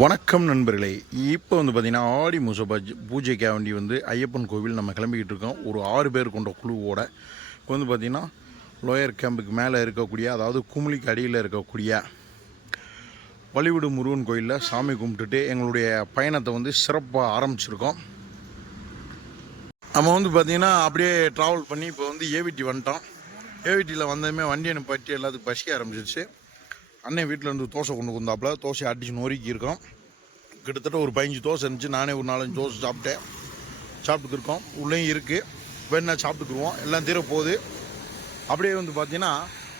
வணக்கம் நண்பர்களே. இப்போ வந்து பார்த்திங்கன்னா ஆடி முசபா பூஜைக்காக வேண்டி வந்து ஐயப்பன் கோவில் நம்ம கிளம்பிக்கிட்டு இருக்கோம். ஒரு ஆறு பேர் கொண்ட குழுவோட இப்போ வந்து பார்த்திங்கன்னா லோயர் கேம்புக்கு மேலே இருக்கக்கூடிய அதாவது குமிளிக்கு அடியில் இருக்கக்கூடிய வழிவிடு முருகன் கோயிலில் சாமி கும்பிட்டுட்டு எங்களுடைய பயணத்தை வந்து சிறப்பாக ஆரம்பிச்சிருக்கோம். நம்ம வந்து பார்த்திங்கன்னா அப்படியே ட்ராவல் பண்ணி இப்போ வந்து ஏவிடி வந்துட்டோம். ஏவிடியில் வந்ததுமே வண்டியை நிப்பாட்டி எல்லாத்துக்கும் பசிக்க ஆரம்பிச்சிருச்சு. அண்ணன் வீட்டில் இருந்து தோசை கொண்டு வந்தாப்புல. தோசை அடிச்சு நொறுக்கி இருக்கோம். கிட்டத்தட்ட ஒரு பதினஞ்சு தோசை இருந்துச்சு. நானே ஒரு நாலஞ்சு தோசை சாப்பிட்டேன். சாப்பிட்டுக்கு இருக்கோம். உள்ளேயும் இருக்குது வேணா சாப்பிட்டுக்குருவோம். எல்லாம் தீர போகுது. அப்படியே வந்து பார்த்தீங்கன்னா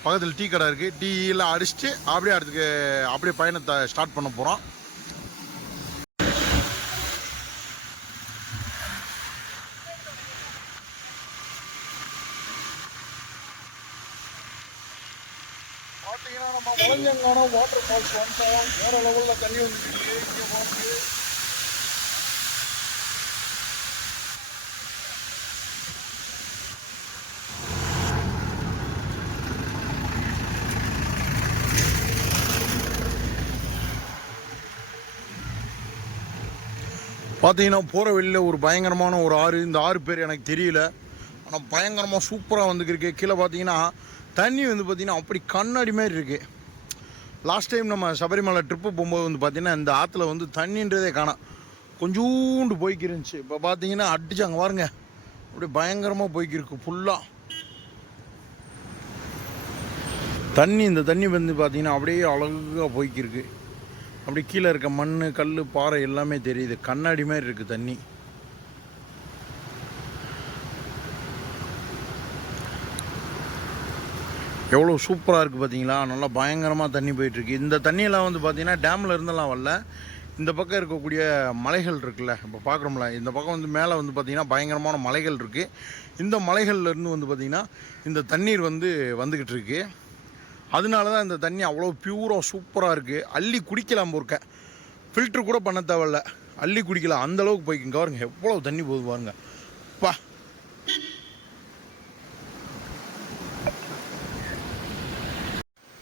பக்கத்தில் டீ கடை இருக்குது டீயில் அடிச்சுட்டு அப்படியே அடுத்துக்கு அப்படியே பயணத்தை ஸ்டார்ட் பண்ண போகிறோம் வாட்டர் வந்துட்டோம் வேறு லெவலில் தண்ணி வந்துட்டு இங்கே பார்த்தீங்கன்னா போகிற வெளியில் ஒரு பயங்கரமான ஒரு ஆறு இந்த ஆறு பேர் எனக்கு தெரியல. ஆனால் பயங்கரமாக சூப்பராக வந்துருக்கு கீழே பார்த்தீங்கன்னா தண்ணி வந்து பார்த்திங்கன்னா அப்படி கண்ணாடி மாதிரி இருக்குது லாஸ்ட் டைம் நம்ம சபரிமலை ட்ரிப்பு போகும்போது வந்து பார்த்தீங்கன்னா இந்த ஆற்றுல வந்து தண்ணின்றதே காணாம் கொஞ்சூண்டு போய்க்கிருந்துச்சு இப்போ பார்த்தீங்கன்னா அடிச்சாங்க பாருங்க. அப்படியே பயங்கரமாக போய்க்கிருக்கு ஃபுல்லாக தண்ணி இந்த தண்ணி வந்து பார்த்திங்கன்னா அப்படியே அழகாக போய்க்கிருக்கு அப்படி கீழே இருக்க மண் கல் பாறை எல்லாமே தெரியுது. கண்ணாடி மாதிரி இருக்குது தண்ணி. எவ்வளோ சூப்பராக இருக்குது பார்த்தீங்களா நல்லா பயங்கரமாக தண்ணி போயிட்டுருக்கு. இந்த தண்ணியெல்லாம் வந்து பார்த்தீங்கன்னா டேமில் இருந்தெல்லாம் வரல. இந்த பக்கம் இருக்கக்கூடிய மலைகள் இருக்குல்ல இப்போ பார்க்குறோம்ல இந்த பக்கம் வந்து மேலே வந்து பார்த்திங்கன்னா பயங்கரமான மலைகள் இருக்குது இந்த மலைகள்லேருந்து வந்து பார்த்திங்கன்னா இந்த தண்ணீர் வந்து வந்துக்கிட்டு இருக்கு. அதனால தான் இந்த தண்ணி அவ்வளோ பியூராக சூப்பராக இருக்குது அள்ளி குடிக்கலாம் பொறுக்க ஃபில்ட்ரு கூட பண்ண தேவையில்ல. அள்ளி குடிக்கலாம். அந்தளவுக்கு போய்க்குங்க. பாருங்க எவ்வளோ தண்ணி போகுது பாருங்க. பா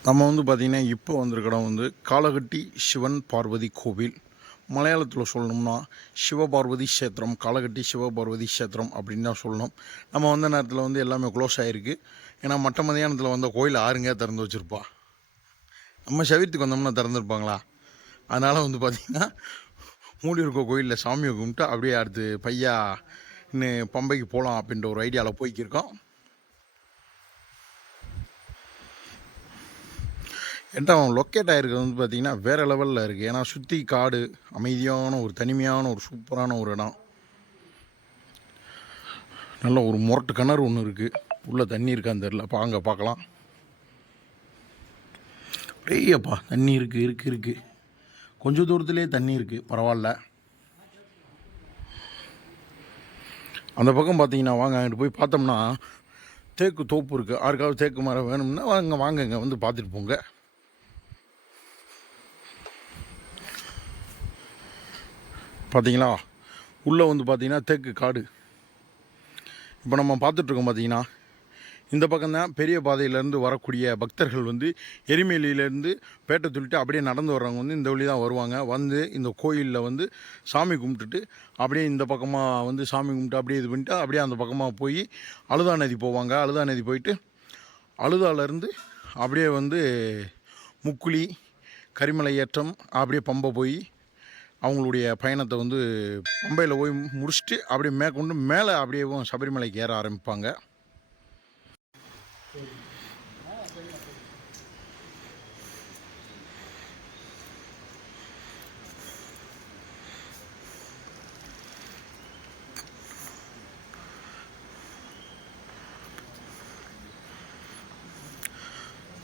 நம்ம வந்து பார்த்திங்கன்னா இப்போ வந்திருக்க வந்து காலகட்டி சிவன் பார்வதி கோவில். மலையாளத்தில் சொல்லணும்னா சிவபார்வதி கஷேத்திரம் காலகட்டி சிவபார்வதி கஷேத்திரம் அப்படின்னு தான் சொல்லணும். நம்ம வந்த நேரத்தில் வந்து எல்லாமே க்ளோஸ் ஆகிருக்கு ஏன்னா மற்ற மதியானத்தில் வந்த கோயில் ஆறுங்க திறந்து வச்சுருப்பா. நம்ம சவிரத்துக்கு வந்தோம்னா திறந்துருப்பாங்களா? அதனால் வந்து பார்த்திங்கன்னா மூடி இருக்க கோயிலில் சாமியை கும்பிட்டு அப்படியே அடுத்து பையா இன்னும் பம்பைக்கு போகலாம் அப்படின்ற ஒரு ஐடியாவில் போய்க்கிருக்கோம். என்கிட்ட அவன் லொக்கேட் ஆகிருக்கிறது வந்து பார்த்திங்கன்னா வேறு லெவலில் இருக்குது ஏன்னா சுற்றி காடு அமைதியான ஒரு தனிமையான ஒரு சூப்பரான ஒரு இடம். நல்ல ஒரு முரட்டு கிணறு ஒன்று இருக்குது உள்ளே தண்ணி இருக்கான்னு தெரில பாங்க பார்க்கலாம் அப்படியேப்பா தண்ணி இருக்குது இருக்குது இருக்குது கொஞ்சம் தூரத்துலேயே தண்ணி இருக்குது பரவாயில்ல. அந்த பக்கம் பார்த்தீங்கன்னா வாங்க அங்கிட்டு போய் பார்த்தோம்னா தேக்கு தோப்பு இருக்குது யாருக்காவது தேக்கு மரம் வேணும்னா வாங்க வாங்க இங்கே வந்து பார்த்துட்டு போங்க. பார்த்தீங்களா? உள்ளே வந்து பார்த்திங்கன்னா தேக்கு காடு. இப்போ நம்ம பார்த்துட்ருக்கோம் பார்த்தீங்கன்னா இந்த பக்கம் தான் பெரிய பாதையிலேருந்து வரக்கூடிய பக்தர்கள் வந்து எரிமேலியிலேருந்து பேட்டை துள்ளிட்டு அப்படியே நடந்து வர்றவங்க வந்து இந்த வழி தான் வருவாங்க. வந்து இந்த கோயிலில் வந்து சாமி கும்பிட்டுட்டு அப்படியே இந்த பக்கமாக வந்து சாமி கும்பிட்டு அப்படியே இது பண்ணிட்டு அப்படியே அந்த பக்கமாக போய் அழுதா நதி போவாங்க. அழுதா நதி போயிட்டு அழுதாலேருந்து அப்படியே வந்து முக்குழி கரிமலை ஏற்றம் அப்படியே பம்பை போய் அவங்களுடைய பயணத்தை வந்து பம்பையில் போய் முடிச்சுட்டு அப்படியே மேற்கொண்டு மேலே அப்படியே சபரிமலைக்கு ஏற ஆரம்பிப்பாங்க.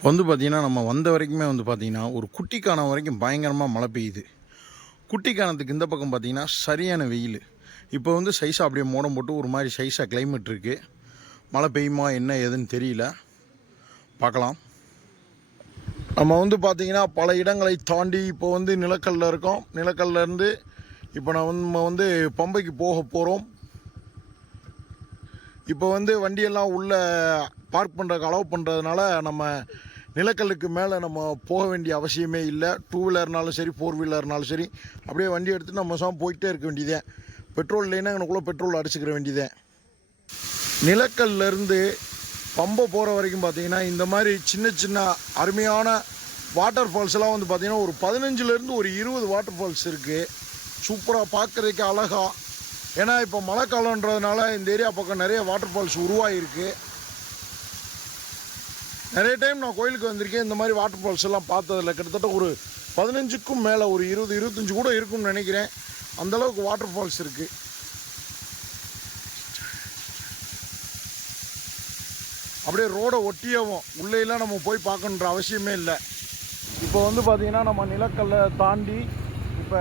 வந்து பார்த்திங்கன்னா நம்ம வந்த வரைக்குமே வந்து பார்த்திங்கன்னா ஒரு குட்டிக்கான வரைக்கும் பயங்கரமாக மழை பெய்யுது. குட்டிக்கானத்துக்கு இந்த பக்கம் பார்த்திங்கன்னா சரியான வெயில். இப்போ வந்து சைஸாக அப்படியே மோடம் போட்டு ஒரு மாதிரி சைஸாக கிளைமேட் இருக்குது மழை பெய்யுமா என்ன ஏதுன்னு தெரியல. பார்க்கலாம். நம்ம வந்து பார்த்திங்கன்னா பல இடங்களை தாண்டி இப்போ வந்து நிலக்கல்ல இருக்கோம். நிலக்கல்லேருந்து இப்போ நம்ம வந்து பம்பைக்கு போக போகிறோம் இப்போ வந்து வண்டியெல்லாம் உள்ளே பார்க் பண்ணுறதுக்கு அலோவ் பண்ணுறதுனால நம்ம நிலக்கல்லுக்கு மேலே நம்ம போக வேண்டிய அவசியமே இல்லை. டூ வீலர்னாலும் சரி ஃபோர் வீலர்னாலும் சரி அப்படியே வண்டி எடுத்து நம்ம சாம போயிட்டே இருக்க வேண்டியதே. பெட்ரோல் இல்லைன்னா எனக்குள்ளே பெட்ரோல் அடிச்சுக்கிற வேண்டியதே. நிலக்கல்லேருந்து பம்பை போகிற வரைக்கும் பார்த்தீங்கன்னா இந்த மாதிரி சின்ன சின்ன அருமையான வாட்டர் ஃபால்ஸ்லாம் வந்து பார்த்திங்கன்னா ஒரு பதினஞ்சுலேருந்து ஒரு இருபது வாட்டர் ஃபால்ஸ் இருக்குது சூப்பராக பார்க்குறதுக்கு அழகா. ஏன்னா இப்போ மழை காலன்றதுனால இந்த ஏரியா பக்கம் நிறைய வாட்டர் ஃபால்ஸ் உருவாகிருக்கு நிறைய டைம் நான் கோயிலுக்கு வந்திருக்கேன். இந்த மாதிரி வாட்டர் ஃபால்ஸ் எல்லாம் பார்த்ததில்ல கிட்டத்தட்ட ஒரு பதினஞ்சுக்கும் மேலே ஒரு இருபது இருபத்தஞ்சு கூட இருக்கும்னு நினைக்கிறேன். அந்தளவுக்கு வாட்டர் ஃபால்ஸ் இருக்குது அப்படியே ரோடை ஒட்டியவும் உள்ளேலாம் நம்ம போய் பார்க்கணுன்ற அவசியமே இல்லை. இப்போ வந்து பார்த்திங்கன்னா நம்ம நிலக்கல்லை தாண்டி இப்போ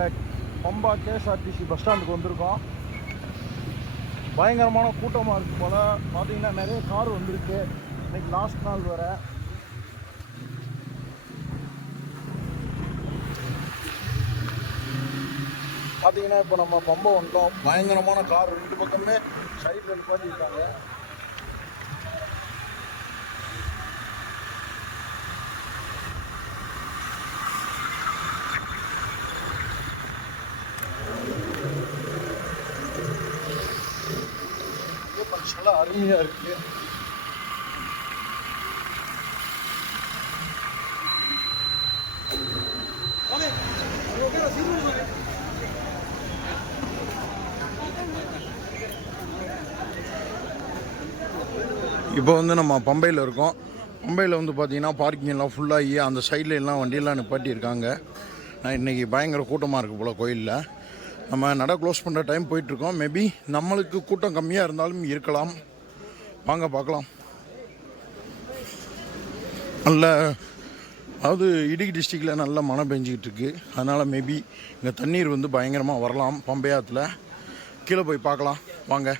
பம்பா கேஎஸ்ஆர்டிசி பஸ் ஸ்டாண்டுக்கு வந்திருக்கோம். பயங்கரமான கூட்டமாக இருக்குது போல். பார்த்திங்கன்னா நிறைய கார் வந்திருக்கு. இன்னைக்கு லாஸ்ட் நாள் வர பார்த்தீங்கன்னா இப்போ நம்ம பம்பை வந்துட்டோம். பயங்கரமான கார் ரெண்டு பக்கமே சைடில் நிப்பாட்டிருக்காங்க நல்லா அருமையாக இருக்குது இப்போ வந்து நம்ம பம்பையில் இருக்கோம். பம்பையில் வந்து பார்த்தீங்கன்னா பார்க்கிங் எல்லாம் ஃபுல்லாகி அந்த சைடில் எல்லாம் வண்டியெல்லாம் நிப்பாட்டியிருக்காங்க. நான் இன்றைக்கி பயங்கர கூட்டமாக இருக்குது போல் கோயிலில். நம்ம நட க்ளோஸ் பண்ணுற டைம் போயிட்டுருக்கோம். மேபி நம்மளுக்கு கூட்டம் கம்மியாக இருந்தாலும் இருக்கலாம். வாங்க பார்க்கலாம். நல்ல அதாவது இடுக்கி டிஸ்ட்ரிக்டில் நல்ல மழை பெஞ்சிக்கிட்டு இருக்கு அதனால் மேபி இங்கே தண்ணீர் வந்து பயங்கரமாக வரலாம் பம்பையாத்தில். கீழே போய் பார்க்கலாம். வாங்க.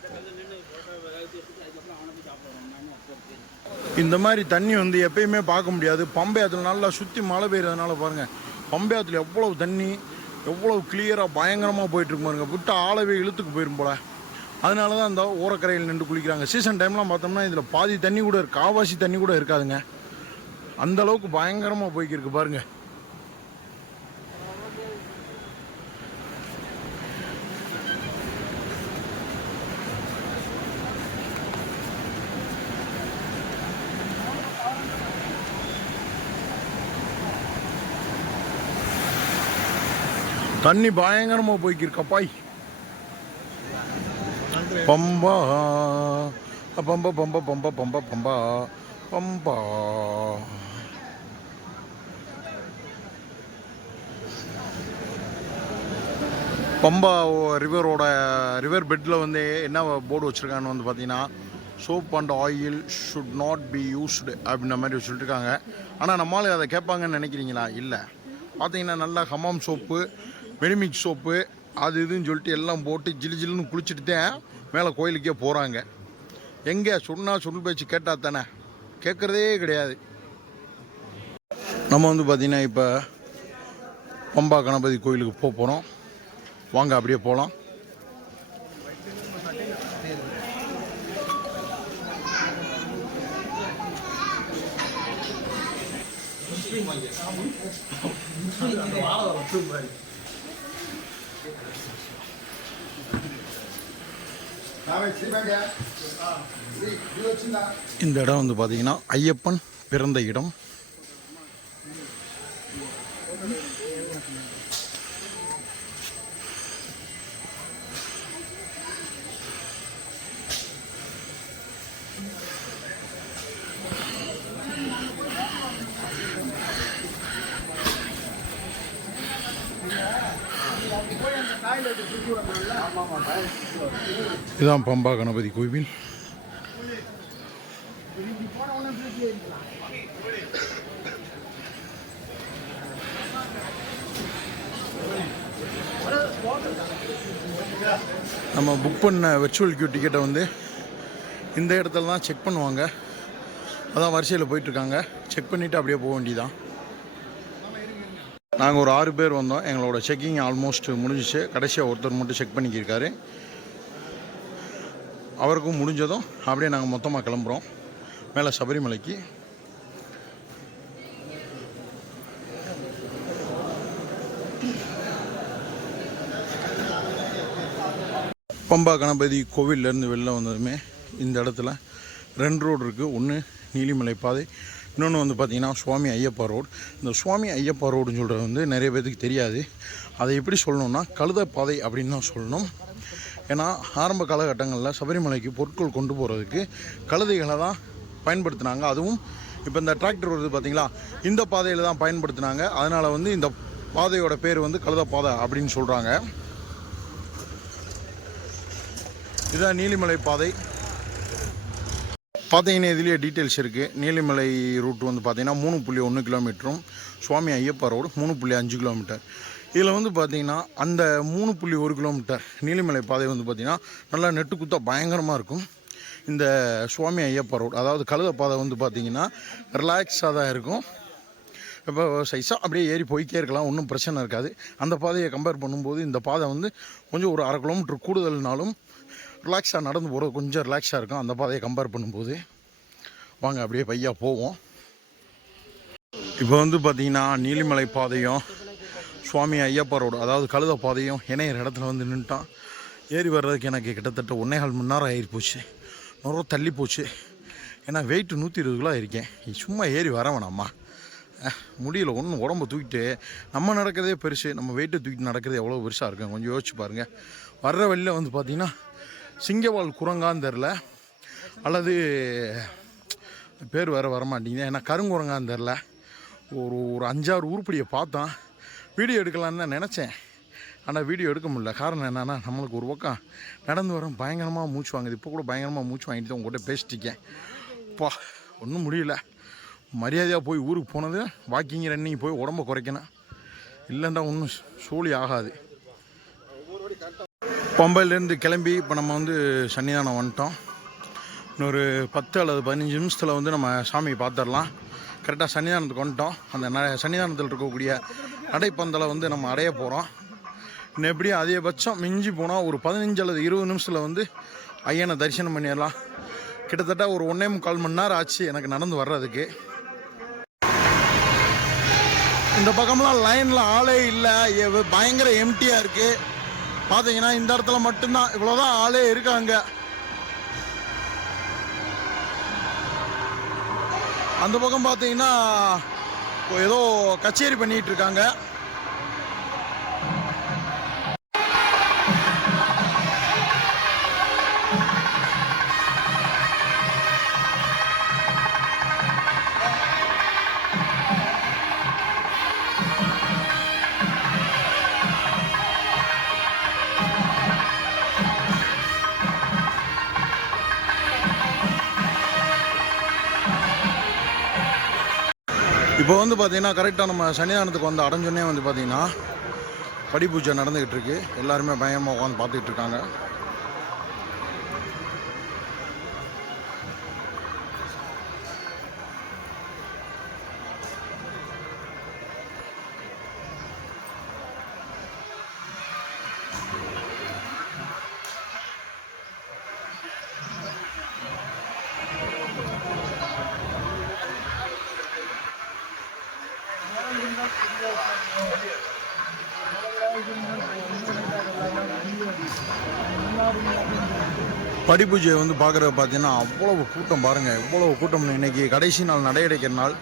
இந்த மாதிரி தண்ணி வந்து எப்பயுமே பார்க்க முடியாது. பம்பையாத்துல நல்லா சுற்றி மழை பெய்யறதுனால பாருங்கள் பம்பையாத்துல எவ்வளவு தண்ணி எவ்வளவு கிளியராக பயங்கரமாக போயிட்டு இருக்கு பாருங்க. விட்டு ஆளவே இழுத்துக்கு போயிடும் போல. அதனால தான் இந்த ஓரக்கரையில் நின்று குளிக்கிறாங்க. சீசன் டைம்லாம் பார்த்தோம்னா இதில் பாதி தண்ணி கூட இருக்கு. காவாசி தண்ணி கூட இருக்காதுங்க. அந்தளவுக்கு பயங்கரமாக போய்க்கிருக்கு பாருங்கள் தண்ணி பயங்கரமாக போய்க்கிருக்கப்பாய் பம்பா. பம்ப பம்ப பம்ப பம்ப பம்பா. பம்பா. பம்பா ரிவரோட ரிவர் பெட்டில் வந்து என்ன போர்டு வச்சுருக்கான்னு வந்து பார்த்தீங்கன்னா soap and oil should not be used அப்படின்ற மாதிரி வச்சுருக்காங்க. ஆனால் நம்மளுக்கு அதை கேட்பாங்கன்னு நினைக்கிறீங்களா? இல்லை. பார்த்தீங்கன்னா நல்லா ஹமாம் சோப்பு மெடிமிக் சோப்பு அது இதுன்னு சொல்லிட்டு எல்லாம் போட்டு ஜிலு ஜிலுன்னு குளிச்சுட்டு தான் மேலே கோயிலுக்கே போகிறாங்க எங்கே சொன்னால் சொல் பேச்சு கேட்டால் தானே? கேட்குறதே கிடையாது. நம்ம வந்து பார்த்திங்கன்னா இப்போ பம்பா கணபதி கோயிலுக்கு போக போகிறோம் வாங்க அப்படியே போகலாம் இந்த இடம் வந்து பார்த்தீங்கன்னா ஐயப்பன் பிறந்த இடம். இதான் பம்பா கணபதி கோவில் நம்ம புக் பண்ண வெர்ச்சுவல் கியூ டிக்கெட்டை வந்து இந்த இடத்துல தான் செக் பண்ணுவாங்க. அதான் வரிசையில் போயிட்டுருக்காங்க. செக் பண்ணிவிட்டு அப்படியே போக வேண்டியதான் நாங்கள் ஒரு ஆறு பேர் வந்தோம். எங்களோட செக்கிங் ஆல்மோஸ்ட் முடிஞ்சிச்சு. கடைசியாக ஒருத்தர் மட்டும் செக் பண்ணிக்கிருக்காரு. அவருக்கும் முடிஞ்சதும் அப்படியே நாங்கள் மொத்தமாக கிளம்புறோம். மேலே சபரிமலைக்கு. பம்பா கணபதி கோவிலேருந்து வெளில வந்ததுமே இந்த இடத்துல ரெண்டு ரோடு இருக்குது ஒன்று நீலிமலை பாதை இன்னொன்று வந்து பார்த்திங்கன்னா சுவாமி ஐயப்பா ரோடு. இந்த சுவாமி ஐயப்பா ரோடுன்னு சொல்கிறது வந்து நிறைய பேர்த்துக்கு தெரியாது. அதை எப்படி சொல்லணும்னா கழுத பாதை அப்படின்னு தான் சொல்லணும். ஏன்னா ஆரம்ப காலகட்டங்களில் சபரிமலைக்கு பொருட்கள் கொண்டு போகிறதுக்கு கழுதைகளை தான் பயன்படுத்தினாங்க. அதுவும் இப்போ இந்த டிராக்டர் வருது பார்த்தீங்களா இந்த பாதையில் தான் பயன்படுத்தினாங்க. அதனால் வந்து இந்த பாதையோட பேர் வந்து கழுத பாதை அப்படின்னு சொல்கிறாங்க இதுதான் நீலிமலை பாதை. பார்த்தீங்கன்னா இதுலேயே டீட்டெயில்ஸ் இருக்குது நீலிமலை ரூட் வந்து பார்த்தீங்கன்னா மூணு புள்ளி ஒன்று கிலோமீட்டரும் சுவாமி ஐயப்பா ரோடு மூணு புள்ளி அஞ்சு கிலோமீட்டர் இதில் வந்து பார்த்திங்கன்னா அந்த மூணு புள்ளி ஒரு கிலோமீட்டர் நீலிமலை பாதை வந்து பார்த்திங்கன்னா நல்லா நெட்டு குத்தா பயங்கரமாக இருக்கும். இந்த சுவாமி ஐயப்பா ரோடு அதாவது கழுத பாதை வந்து பார்த்திங்கன்னா ரிலாக்ஸாக தான் இருக்கும். இப்போ சைஸாக அப்படியே ஏறி போய்க்கே இருக்கலாம் ஒன்றும் பிரச்சனை இருக்காது. அந்த பாதையை கம்பேர் பண்ணும்போது இந்த பாதை வந்து கொஞ்சம் ஒரு அரை கிலோமீட்டர் கூடுதல்னாலும் ரிலாக்ஸாக நடந்து போகிறது கொஞ்சம் ரிலாக்ஸாக இருக்கும். அந்த பாதையை கம்பேர் பண்ணும்போது. வாங்க அப்படியே பையா போவோம். இப்போ வந்து பார்த்திங்கன்னா நீலிமலை பாதையும் சுவாமி ஐயப்பா ரோடு அதாவது கழுத பாதையும் இணையிற இடத்துல வந்து நின்றுட்டான் ஏறி வர்றதுக்கு எனக்கு கிட்டத்தட்ட ஒன்றே கால் மணி நேரம் ஆகி போச்சு. நிறைய தள்ளி போச்சு. ஏன்னா வெயிட்டு நூற்றி இருபது கிலோ இருக்கேன் சும்மா ஏறி வர வேணாம்மா முடியல. ஒன்றும் உடம்ப தூக்கிட்டு நம்ம நடக்கிறதே பெருசு. நம்ம வெயிட்டை தூக்கிட்டு நடக்கிறது எவ்வளோ பெருசாக இருக்கும் கொஞ்சம் யோசிச்சு பாருங்கள் வர்ற வழியில் வந்து பார்த்திங்கன்னா சிங்கவால் குரங்கான்னு தெரில அல்லது பேர் வேறு வரமாட்டேங்குது. ஏன்னா கருங்குரங்கான்னு தெரில ஒரு ஒரு அஞ்சாறு உருப்படியை பார்த்தான். வீடியோ எடுக்கலான்னு தான் நினச்சேன். ஆனால் வீடியோ எடுக்க முடியல. காரணம் என்னென்னா நம்மளுக்கு ஒரு பக்கம் நடந்து வரோம் பயங்கரமாக மூச்சு வாங்குது. இப்போ கூட பயங்கரமாக மூச்சு வாங்கிட்டு தான் உங்கள்கிட்ட பேசிட்டிருக்கேன் அப்பா ஒன்றும் முடியல. மரியாதையாக போய் ஊருக்கு போனது வாக்கிங் ரன்னிங் போய் உடம்ப குறைக்கணும். இல்லைண்டா ஒன்றும் சோழி ஆகாது. பம்பையிலேருந்து கிளம்பி இப்போ நம்ம வந்து சன்னிதானம் வந்துட்டோம். இன்னொரு பத்து அல்லது பதினஞ்சு நிமிஷத்தில் வந்து நம்ம சாமியை பார்த்துடலாம். கரெக்டாக சன்னிதானத்துக்கு வந்துட்டோம். அந்த ந சன்னிதானத்தில் இருக்கக்கூடிய நடைப்பந்தலை வந்து நம்ம அடைய போகிறோம் இன்னும் எப்படியும் அதிகபட்சம் மிஞ்சி போனால் ஒரு பதினஞ்சு அல்லது இருபது நிமிஷத்தில் வந்து ஐயனை தரிசனம் பண்ணிடலாம். கிட்டத்தட்ட ஒரு ஒன்றே முக்கால் மணி நேரம் ஆச்சு எனக்கு நடந்து வர்றதுக்கு. இந்த பக்கம்லாம் லைனில் ஆளே இல்லை. எ- பயங்கர எம்டியாக இருக்குது பார்த்தீங்கன்னா இந்த இடத்துல மட்டும்தான். இவ்வளோதான் ஆளே இருக்காங்க. அந்த பக்கம் பார்த்தீங்கன்னா ஏதோ கச்சேரி பண்ணிட்டு இருக்காங்க. இப்போ வந்து பார்த்தீங்கன்னா கரெக்டாக நம்ம சன்னிதானத்துக்கு வந்து அடைஞ்சோன்னே வந்து பார்த்தீங்கன்னா படி பூஜை நடந்துகிட்டு இருக்கு. எல்லாருமே பயமாக உட்காந்து பார்த்துக்கிட்டு இருக்காங்க. படிபூஜையை வந்து பார்க்குறது பார்த்தீங்கன்னா அவ்வளவு கூட்டம் பாருங்கள் இவ்வளவு கூட்டம் இன்றைக்கி கடைசி நாள் நடையடைக்கிற நாள்.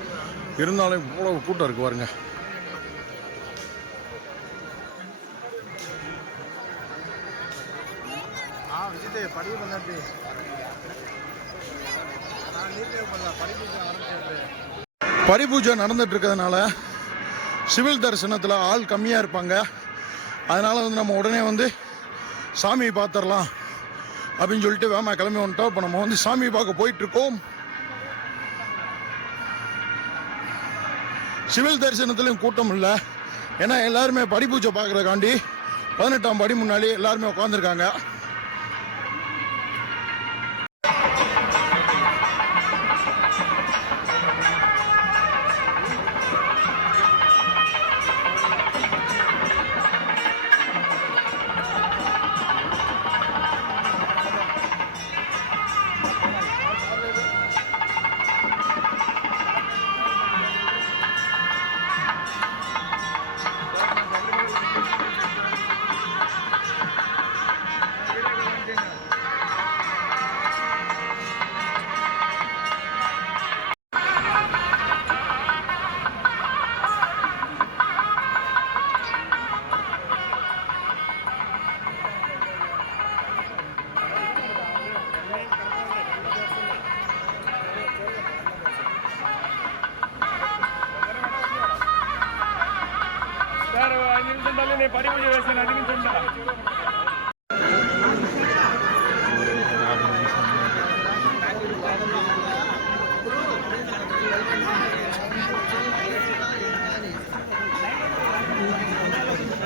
இருந்தாலும் இவ்வளவு கூட்டம் இருக்குது பாருங்கள் பரிபூஜை நடந்துட்டு இருக்கிறதுனால சிவில் தரிசனத்தில் ஆள் கம்மியாக இருப்பாங்க. அதனால் வந்து நம்ம உடனே வந்து சாமியை பார்த்துடலாம். அப்படின்னு சொல்லிட்டு வேமா கிளம்பி வந்துட்டோம். இப்போ நம்ம வந்து சாமி பார்க்க போயிட்டுருக்கோம். சிவில் தரிசனத்துலேயும் கூட்டம் இல்லை. ஏன்னா எல்லாருமே படி பூஜை பார்க்குறக்காண்டி பதினெட்டாம் படி முன்னாடி எல்லாருமே உட்காந்துருக்காங்க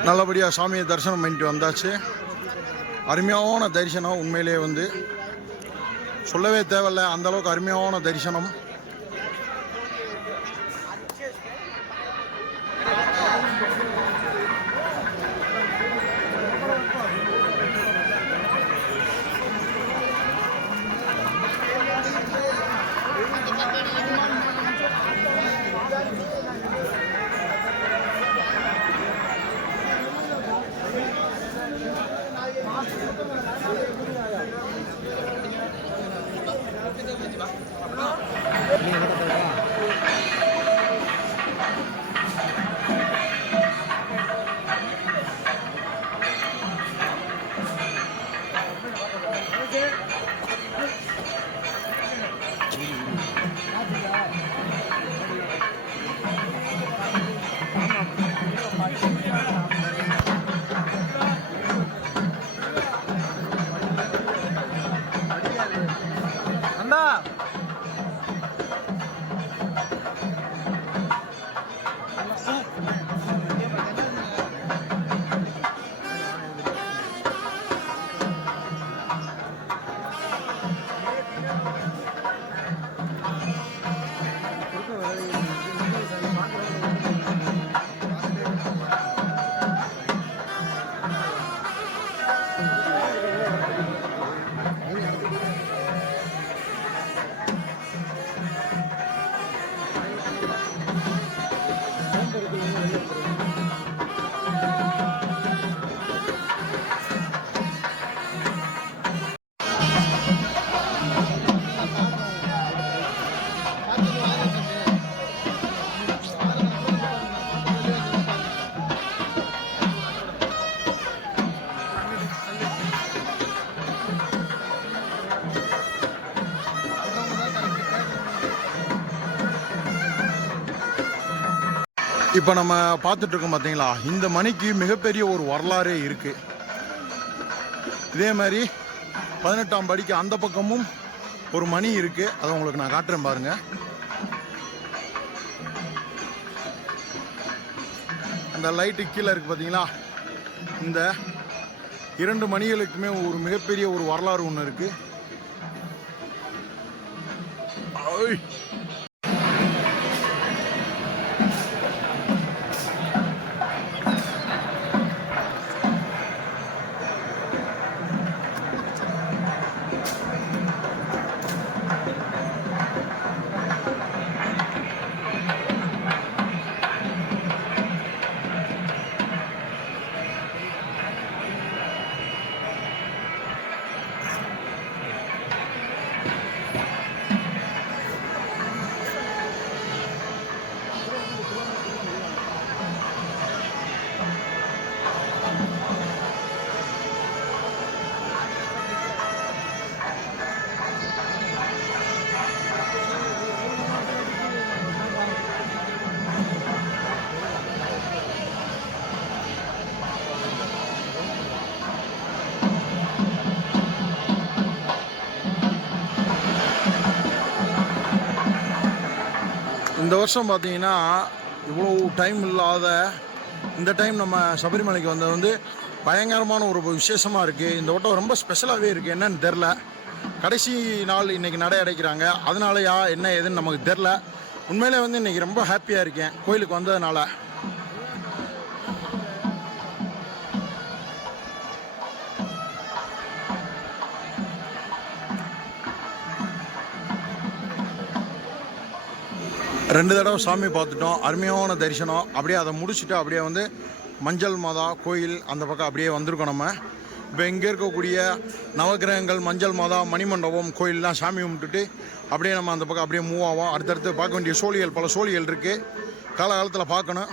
நல்லபடியாக சாமியை தரிசனம் பண்ணிட்டு வந்தாச்சு. அருமையான தரிசனம் உண்மையிலே வந்து. சொல்லவே தேவையில்ல அந்த அளவுக்கு அருமையான தரிசனம். இப்போ நம்ம பார்த்துட்ருக்கோம் பார்த்தீங்களா இந்த மணிக்கு மிகப்பெரிய ஒரு வரலாறே இருக்குது இதே மாதிரி பதினெட்டாம் படிக்கு அந்த பக்கமும் ஒரு மணி இருக்குது அதை உங்களுக்கு நான் காட்டுறேன் பாருங்கள் அந்த லைட்டு கீழே இருக்கு பார்த்தீங்களா இந்த இரண்டு மணிகளுக்குமே ஒரு மிகப்பெரிய ஒரு வரலாறு ஒன்று இருக்குது வருஷம் பார்த்தீங்கன்னா இவ்வளோ டைம் இல்லாத இந்த டைம் நம்ம சபரிமலைக்கு வந்தது வந்து பயங்கரமான ஒரு விசேஷமாக இருக்குது இந்த ஓட்டம் ரொம்ப ஸ்பெஷலாகவே இருக்குது என்னன்னு தெரில கடைசி நாள் இன்றைக்கி நடை அடைக்கிறாங்க. அதனாலயா என்ன ஏதுன்னு நமக்கு தெரில உண்மையிலே வந்து இன்றைக்கி ரொம்ப ஹாப்பியாக இருக்கேன். கோயிலுக்கு வந்ததுனால. ரெண்டு தடவை சாமி பார்த்துட்டோம். அருமையான தரிசனம். அப்படியே அதை முடிச்சுட்டு அப்படியே வந்து மஞ்சள் மாதா கோயில் அந்த பக்கம் அப்படியே வந்திருக்கோம் நம்ம. இப்போ இங்கே இருக்கக்கூடிய நவகிரகங்கள் மஞ்சள் மாதா மணிமண்டபம் கோயிலெலாம் சாமி கும்பிட்டுட்டு அப்படியே நம்ம அந்த பக்கம் அப்படியே மூவ் ஆகும் அடுத்தடுத்து பார்க்க வேண்டிய சோழிகள் பல சோழிகள் இருக்குது காலகாலத்தில் பார்க்கணும்.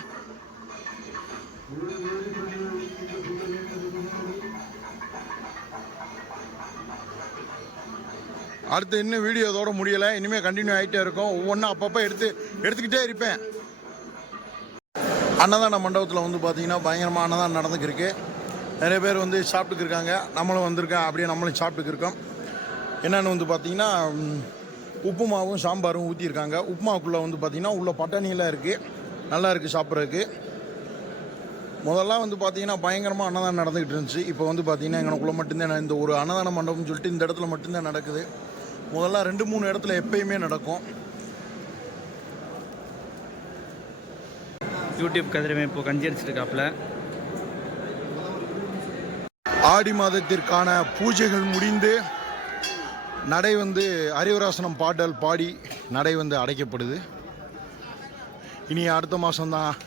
அடுத்து இன்னும் வீடியோ இதோட முடியலை. இனிமேல் கண்டினியூ ஆகிட்டே இருக்கும். ஒவ்வொன்றும் அப்பப்போ எடுத்து எடுத்துக்கிட்டே இருப்பேன். அன்னதான மண்டபத்தில் வந்து பார்த்தீங்கன்னா பயங்கரமாக அன்னதானம் நடந்துக்கிருக்கு. நிறைய பேர் வந்து சாப்பிட்டுக்கு இருக்காங்க. நம்மளும் வந்திருக்கேன். அப்படியே நம்மளும் சாப்பிட்டுக்கு இருக்கோம். என்னென்னு வந்து பார்த்தீங்கன்னா உப்புமாவும் சாம்பாரும் ஊற்றியிருக்காங்க உப்புமாவுக்குள்ளே வந்து பார்த்திங்கன்னா உள்ள பட்டாணியெல்லாம் இருக்குது நல்லா இருக்குது சாப்பிட்றதுக்கு. முதல்ல வந்து பார்த்தீங்கன்னா பயங்கரமாக அன்னதானம் நடந்துக்கிட்டு இருந்துச்சு. இப்போ வந்து பார்த்தீங்கன்னா எங்களுக்குள்ள மட்டும்தான் இந்த ஒரு அன்னதான மண்டபம்னு சொல்லிட்டு இந்த இடத்துல மட்டும்தான் நடக்குது. முதல்ல ரெண்டு மூணு இடத்துல எப்பயுமே நடக்கும். யூடியூப் கதிரவன் இப்போ கஞ்சி அடிச்சிருக்காப்புல ஆடி மாதத்திற்கான பூஜைகள் முடிந்து நடை வந்து அறிவராசனம் பாடல் பாடி நடை வந்து அடைக்கப்படுது. இனி அடுத்த மாதம்தான்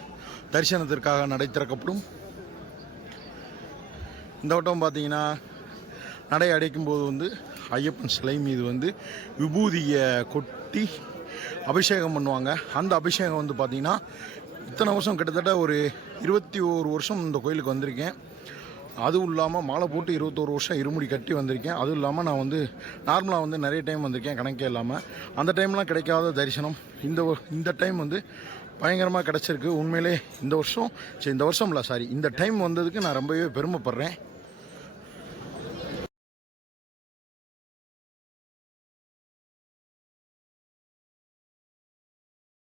தரிசனத்திற்காக நடை திறக்கப்படும். இந்த வட்டம் பார்த்தீங்கன்னா நடை அடைக்கும் போது வந்து ஐயப்பன் சிலை மீது வந்து விபூதியை கொட்டி அபிஷேகம் பண்ணுவாங்க. அந்த அபிஷேகம் வந்து பார்த்திங்கன்னா இத்தனை வருஷம் கிட்டத்தட்ட ஒரு இருபத்தி ஒரு வருஷம் இந்த கோயிலுக்கு வந்திருக்கேன். அதுவும் இல்லாமல் மாலை போட்டு இருபத்தோரு வருஷம் இருமுடி கட்டி வந்திருக்கேன். அதுவும் இல்லாமல் நான் வந்து நார்மலாக வந்து நிறைய டைம் வந்திருக்கேன் கணக்கே இல்லாமல் அந்த டைம்லாம் கிடைக்காத தரிசனம். இந்த இந்த டைம் வந்து பயங்கரமாக கிடச்சிருக்கு. உண்மையிலே இந்த வருஷம் சரி இந்த வருஷம் இல்லை சாரி இந்த டைம் வந்ததுக்கு நான் ரொம்பவே பெருமைப்படுறேன்.